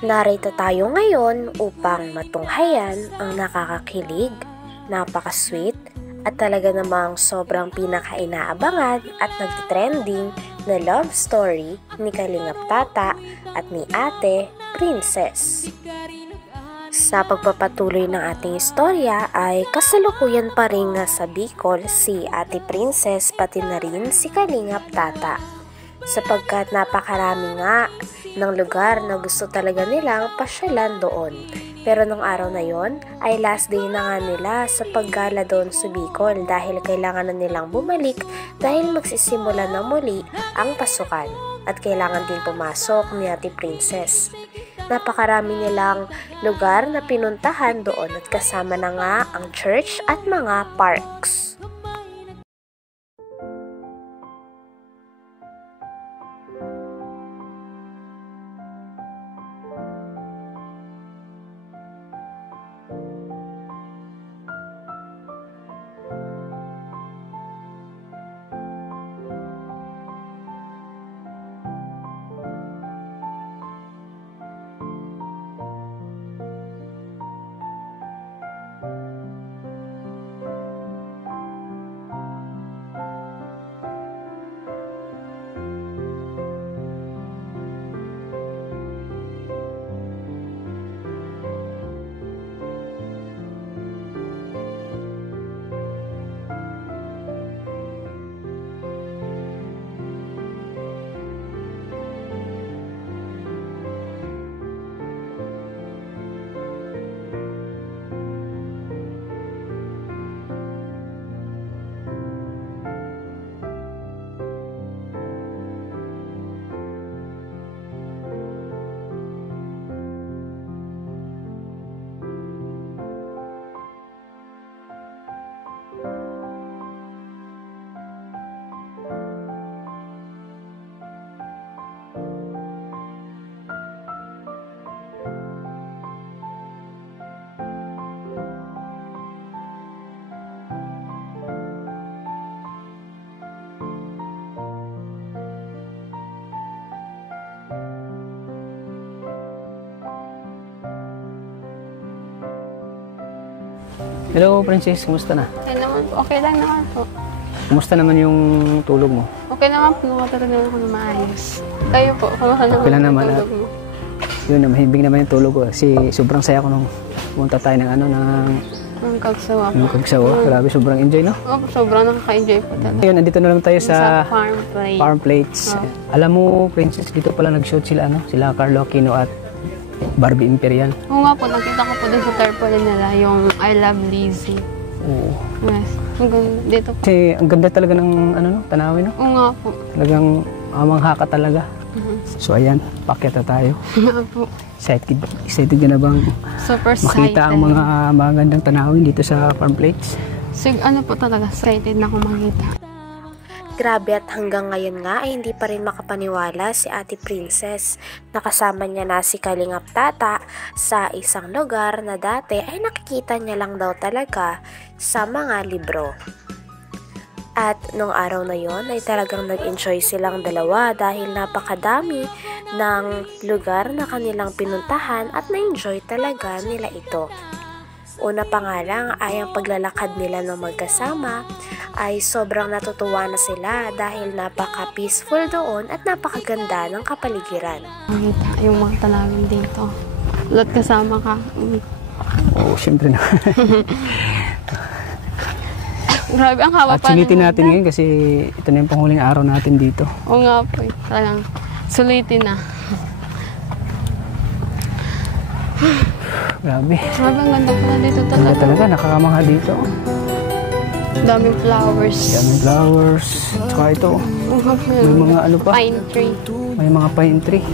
Narito tayo ngayon upang matunghayan ang nakakakilig, napaka-sweet, at talaga namang sobrang pinaka-inaabangan at nagtitrending na love story ni Kalingap Tata at ni Ate Princess. Sa pagpapatuloy ng ating istorya ay kasalukuyan pa rin nasa Bicol si Ate Princess pati na rin si Kalingap Tata, sapagkat napakarami nga ng lugar na gusto talaga nilang pasyalan doon. Pero nung araw na yon ay last day na nga nila sa paggala doon sa Bicol dahil kailangan na nilang bumalik dahil magsisimula na muli ang pasukan at kailangan din pumasok ni Ate Princess. Napakarami nilang lugar na pinuntahan doon at kasama na nga ang church at mga parks. Hello, Princess. Kumusta na? Okay naman po. Okay lang naman po. Kumusta naman yung tulog mo? Okay naman po. Nakatulog naman ako na maayos. Kayo po. Kumusta naman okay lang naman yung tulog mo? Yun, mahimbing naman yung tulog ko. Kasi sobrang saya ko nung pumunta tayo ng Ng Kagsawa po. ng Kagsawa. Grabe, sobrang enjoy, no? Opo, sobrang nakaka-enjoy po talaga. Ngayon, andito na lang tayo sa Farm Plates. Alam mo, Princess, dito pala nag-shoot sila, sila Carlo Aquino at Barbie Imperial. Oo nga po, nakita ko po din sa tarpaulin nila yung I Love Lizzy. Oo. Yes. Dito po. Kasi ang ganda talaga ng tanawin, no? Oo nga po. Talagang mamangha ka talaga. So ayan, pakyat na tayo. Nga po. Excited ka na bang Super makita ang mga magandang tanawin dito sa Farm Plates? Ano po talaga, excited na akong makita. Grabe, at hanggang ngayon nga ay hindi pa rin makapaniwala si Ate Princess. Nakasama niya na si Kalingap Tata sa isang lugar na dati ay nakikita niya lang daw talaga sa mga libro. At nung araw na yon ay talagang nag-enjoy silang dalawa dahil napakadami ng lugar na kanilang pinuntahan at na-enjoy talaga nila ito. Una pa nga lang ay ang paglalakad nila ng magkasama ay sobrang natutuwa na sila dahil napaka-peaceful doon at napakaganda ng kapaligiran. Makita yung mga tanawin dito. Lot kasama ka. Oo, syempre na. Grabe, ang haba pa. At sulitin natin ngayon kasi ito na yung panghuling araw natin dito. Oo nga po eh. Talagang sulitin na. Grabe. Grabe, ang ganda pala dito talaga. Ganda talaga, nakakamangha dito. Daming flowers. Daming flowers. Tsaka ito, may mga ano pa? Pine tree. May mga pine tree.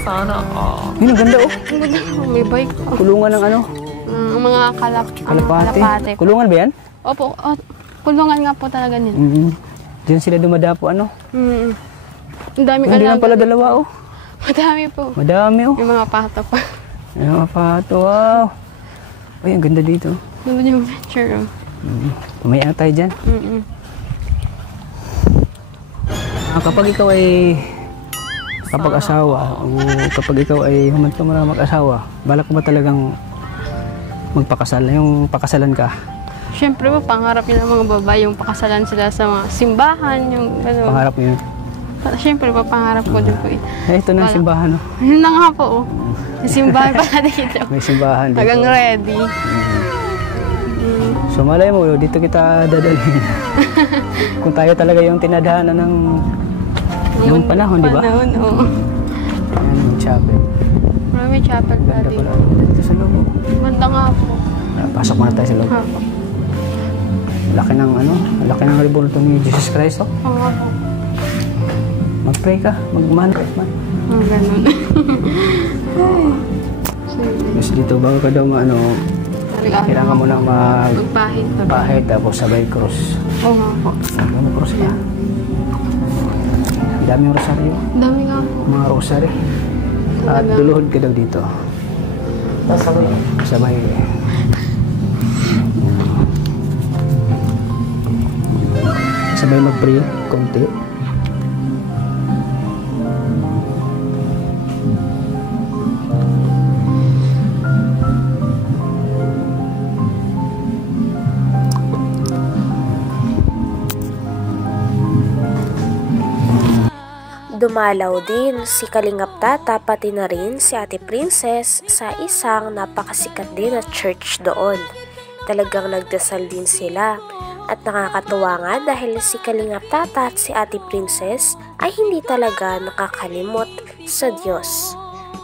Sana Yun, ang ganda oh. Ang ganda. May bike pa. Kulungan ng Ang mga kalapate. Kulungan ba yan? Opo. Kulungan nga po talaga nila. Diyan sila dumadapo Ang daming hindi alaga. lang pala dalawa oh. Madami po. Madami oh. Yung mga pato pa. Yung mga pato, wow. Ay, ang ganda dito. Ganda yung picture oh. Mamaya tayo dyan. Kapag ikaw ay kapag-asawa o kapag ikaw ay humantong mo na mag-asawa, balak mo ba talagang magpakasal? Yung pakasalan ka? Siyempre po, pangarap nila mga babae yung pakasalan sila sa mga simbahan, yung gano'n. Pangarap mo yun? Siyempre po, pangarap ko din po yun. Ito na yung simbahan, no? Yun na nga po, oh. May simbahan pala dito. May simbahan dito. Tagang ready. So malay mo, dito kita dadalhin. Kung tayo talaga yung tinadhana ng panahon, di ba? Panahon, oo. Ayan, yung chapel. Marami chapel pa Ganda dito. pala. Dito sa loob. Ganda nga po. Pasok muna tayo sa loob. Nga po. Laki ng laki ng rebulto ni Jesus Christ, oh. Oo nga po. Mag-pray ka, mag-man. Oo, ganun. Tapos dito, bago ka daw kailangan mo na magpahid pa. magpahid, tapos sabay cross. Oo nga po. Ano cross ka? Ang daming rosaryo. Dami nga po. Mga rosary. At luluhod ka daw dito. Sabay. Sabay mag-pray, konti. Dumalaw din si Kalingap Tata pati na rin si Ate Princess sa isang napakasikat din na church doon. Talagang nagdasal din sila at nakakatuwa nga dahil si Kalingap Tata at si Ate Princess ay hindi talaga nakakalimot sa Diyos.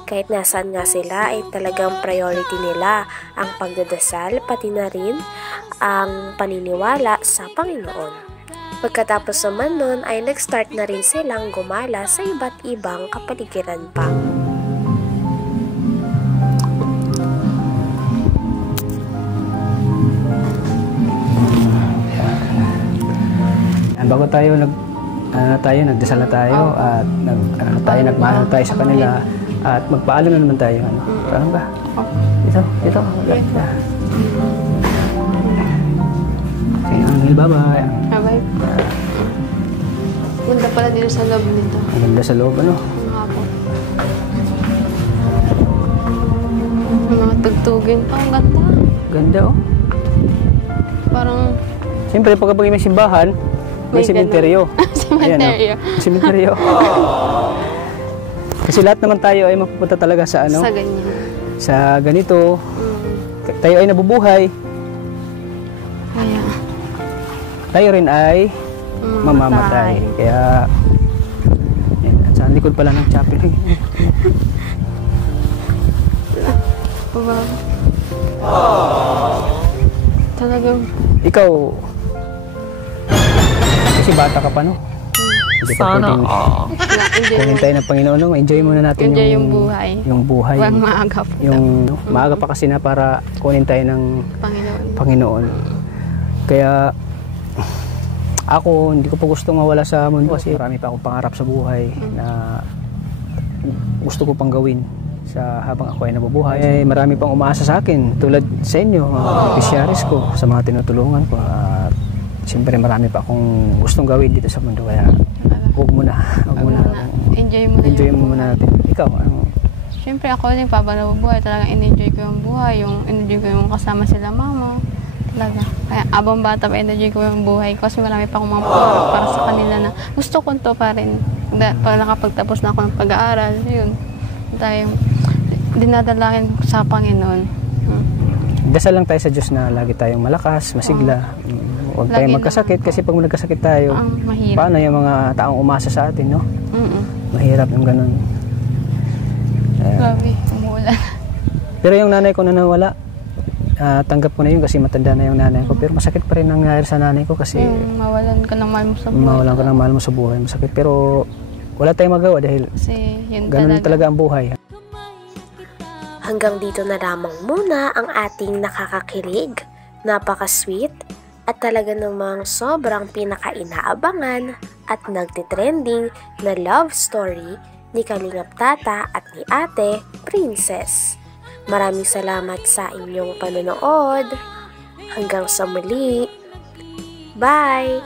Kahit nasaan nga sila ay talagang priority nila ang pagdadasal pati na rin ang paniniwala sa Panginoon. Pagkatapos naman nun ay nag-start na rin silang gumala sa iba't ibang kapaligiran pa. Bago tayo nagdasal na tayo at nagmahal tayo sa kanila at magpaalam na naman tayo. Parang ba? Dito. Bye-bye. Bye-bye. Ganda pala dito sa loob nito. Ang ganda sa loob, ano? Nga po. May mga tugtugin pa. Ang ganda. Ganda, oh. Parang Siyempre, pag may simbahan, may simenteryo. Simenteryo. Simenteryo. Kasi lahat naman tayo ay mapupunta talaga sa Sa ganyan. Sa ganito. Tayo ay nabubuhay. Kaya. Tayo rin ay mamamatay. Kaya, yan, sa likod pala ng chapel. Wow. Talagang. Ikaw, kasi bata ka pa, no? Hindi pa pwedeng kunin tayo ng Panginoon, no? Enjoy muna natin Enjoy yung buhay. Yung buhay. Huwag maaga po. Maaga pa kasi na para kunin tayo ng Panginoon. Kaya, ako, hindi ko pa gusto mawala sa mundo kasi marami pa akong pangarap sa buhay na gusto ko pang gawin habang ako ay nabubuhay. Marami pang umaasa sa akin tulad sa inyo, mga beneficiaries ko, sa mga tinutulungan ko. At siyempre marami pa akong gustong gawin dito sa mundo kaya huwag muna. Enjoy mo muna natin. Ikaw, ano? Siyempre ako din pa nabubuhay. Talagang in-enjoy ko yung buhay. In-enjoy ko yung kasama sila mama. Talaga. Kaya abang bata pa in-enjoy ko yung buhay kasi marami pa akong mga pangarap para sa kanila na gusto ko to pa rin. Pag nakapagtapos na ako ng pag-aaral, yun. Tayong dinadalangin sa Panginoon. Dasal lang tayo sa Diyos na lagi tayong malakas, masigla. Huwag tayong magkasakit kasi pag nagkasakit tayo, paano yung mga taong umasa sa atin, no? Mahirap yung ganun. Grabe, umuulan. Pero yung nanay ko na nawala, tanggap ko na yun kasi matanda na yung nanay ko. Pero masakit pa rin nangyayari sa nanay ko kasi mawalan ka ng mahal mo sa buhay. Mawalan ka ng mahal mo sa buhay. Masakit pero wala tayong magawa dahil ganun talaga ang buhay. Hanggang dito na lamang muna ang ating nakakakilig, napaka-sweet, at talaga namang sobrang pinaka-inaabangan at nagtitrending na love story ni Kalingap Tata at ni Ate Princess. Maraming salamat sa inyong panonood. Hanggang sa muli. Bye!